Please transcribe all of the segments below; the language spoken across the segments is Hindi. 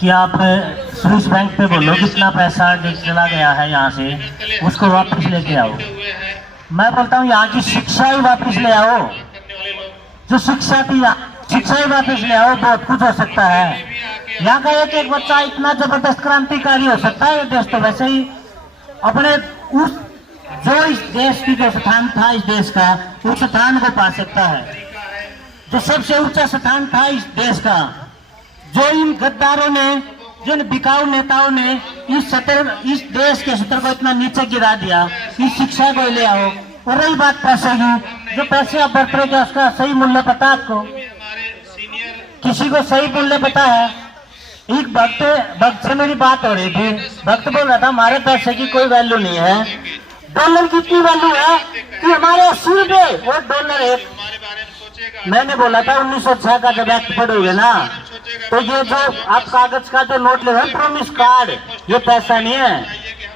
कि आप स्विस बैंक पे बोलो कितना पैसा चला गया है यहाँ से, उसको वापस लेके आओ। मैं बोलता हूँ यहाँ की शिक्षा ही वापस ले आओ, जो शिक्षा थी शिक्षा ही वापस ले आओ, बहुत कुछ हो सकता है। यहाँ का एक एक बच्चा इतना जबरदस्त क्रांतिकारी हो सकता है। देश तो वैसे ही अपने उस जो इस देश की जो स्थान था इस देश का, उस स्थान को पा सकता है, जो सबसे ऊंचा स्थान था इस देश का। जो इन गद्दारों ने, जो इन बिकाऊ नेताओं ने इस देश के सतर को इतना नीचे गिरा दिया, इस शिक्षा को ले आओ। और रही बात पैसे की, जो पैसे आप बरत रहे हैं उसका सही मूल्य पता आपको? किसी को सही मूल्य पता है? एक भक्त से मेरी बात हो रही थी, भक्त बोल रहा था हमारे पैसे की कोई वैल्यू नहीं है। डॉलर की इतनी वैल्यू है कि हमारे 80 रुपए और डॉलर एक। मैंने बोला था 1906 का जब एक्ट पढ़ोगे ना, तो ये जो आप कागज का जो नोट ले रहे हैं प्रोमिस कार्ड, ये पैसा नहीं है,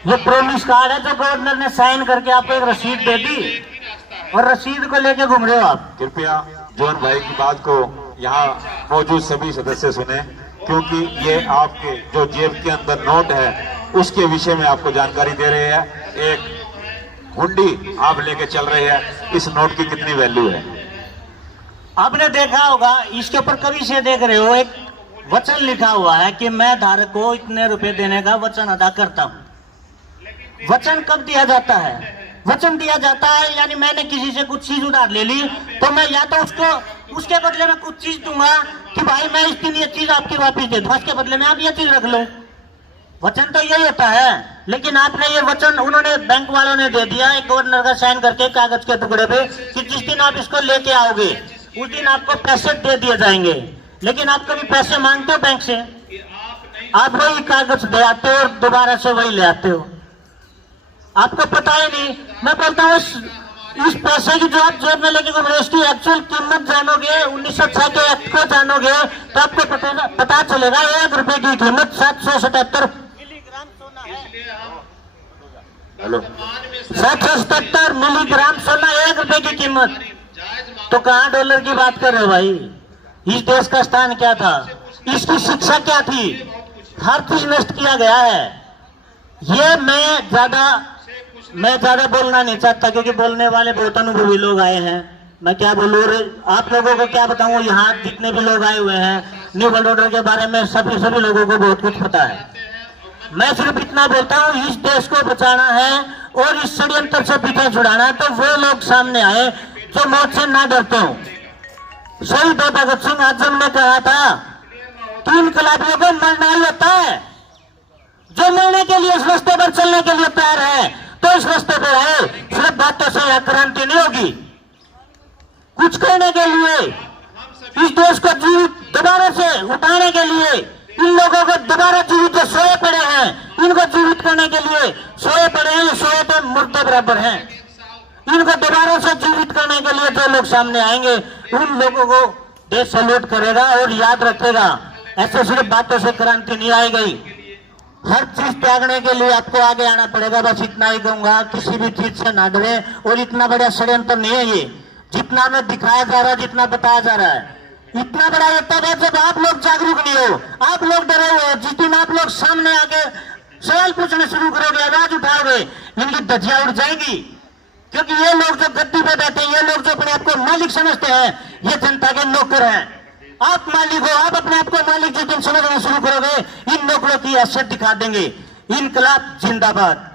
ये प्रोमिस कार्ड है जो गवर्नर ने साइन करके आपको एक रसीद दे दी और रसीद को लेके घूम रहे हो आप। कृपया जॉन भाई की बात को यहाँ मौजूद सभी सदस्य सुने, क्योंकि ये आपके जो जेब के अंदर नोट है उसके विषय में आपको जानकारी दे रहे हैं। एक हुंडी आप लेके चल रहे हैं, इस नोट की कितनी वैल्यू है? आपने देखा होगा, इसके ऊपर कभी से देख रहे हो, एक वचन लिखा हुआ है कि मैं धारक को इतने रुपए देने का वचन अदा करता हूं। वचन कब दिया जाता है? वचन दिया जाता है यानी मैंने किसी से कुछ चीज उधार ले ली, तो मैं या तो उसके बदले में कुछ चीज दूंगा कि भाई मैं इतनी ये चीज आपकी वापिस दे दूंगा, उसके बदले में आप ये चीज रख लो। वचन तो यही होता है। लेकिन आपने ये वचन, उन्होंने बैंक वालों ने दे दिया एक गवर्नर का साइन करके कागज के टुकड़े पे कि जिस दिन आप इसको लेके आओगे उस दिन आपको पैसे दे दिए जाएंगे। लेकिन आप कभी पैसे मांगते हो बैंक से? आप वही कागज दे आते हो और दोबारा से वही ले आते हो, आपको पता ही नहीं। मैं बोलता हूँ इस पैसे की जो आप जेब में लेके घूम रहे हो, इसकी एक्चुअल कीमत जानोगे, 1906 के एक्ट को जानोगे तो आपको पता चलेगा 1 रुपए की कीमत 777 मिलीग्राम सोना है। हेलो, 777 मिलीग्राम सोना, 1 रुपए की कीमत। तो कहाँ डॉलर की बात कर रहे हो भाई? इस देश का स्थान क्या था? इसकी शिक्षा क्या थी? हर चीज नष्ट किया गया है। ये मैं ज्यादा बोलना नहीं चाहता, क्योंकि बोलने वाले बहुत अनुभवी लोग आए हैं। मैं क्या बोलूं, आप लोगों को क्या बताऊं, यहाँ जितने भी लोग आए हुए हैं न्यू वर्ल्ड ऑर्डर के बारे में सभी लोगों को बहुत कुछ पता है। मैं सिर्फ इतना बोलता हूँ, इस देश को बचाना है और इस षड्यंत्र से पीछे छुड़ाना है, तो वो लोग सामने आए जो मौत से ना डरते हो। शहीद भगत सिंह आजम ने कहा था कि इनकलाबियों को मरना ही होता है। जो मरने के लिए इस रास्ते पर चलने के लिए तैयार है तो इस रास्ते पर है। सिर्फ बातों से यह क्रांति नहीं होगी। कुछ करने के लिए, इस देश को जीवित दोबारा से उठाने के लिए, इन लोगों को दोबारा जीवित जो सोए पड़े हैं, इनको जीवित करने के लिए सोए पड़े हैं, ये सोए तो मुर्दे बराबर हैं। इनको दोबारा से जीवित करने के लिए जो लोग सामने आएंगे उन लोगों को देश सैल्यूट करेगा और याद रखेगा। ऐसे सिर्फ बातों से क्रांति नहीं आएगी, हर चीज त्यागने के लिए आपको आगे आना पड़ेगा। बस इतना ही कहूंगा, किसी भी चीज से ना डरे। और इतना बड़ा षड्यंत्र नहीं है ये, जितना हमें दिखाया जा रहा है, जितना बताया जा रहा है, इतना बड़ा ये तब है जब आप लोग जागरूक नहीं हो, आप लोग डरे हुए हो। जिस दिन आप लोग सामने आके सवाल पूछने शुरू करोगे, आवाज उठाओगे, इनकी धज्जियां उड़ जाएंगी। क्योंकि ये लोग जो गद्दी पे बैठे हैं, ये लोग जो अपने आप को मालिक समझते हैं, ये जनता के नौकर हैं। आप मालिक हो, आप अपने आप को मालिक जिस दिन समझना शुरू करोगे, इन नौकरों की हैसियत दिखा देंगे। इनकलाब जिंदाबाद।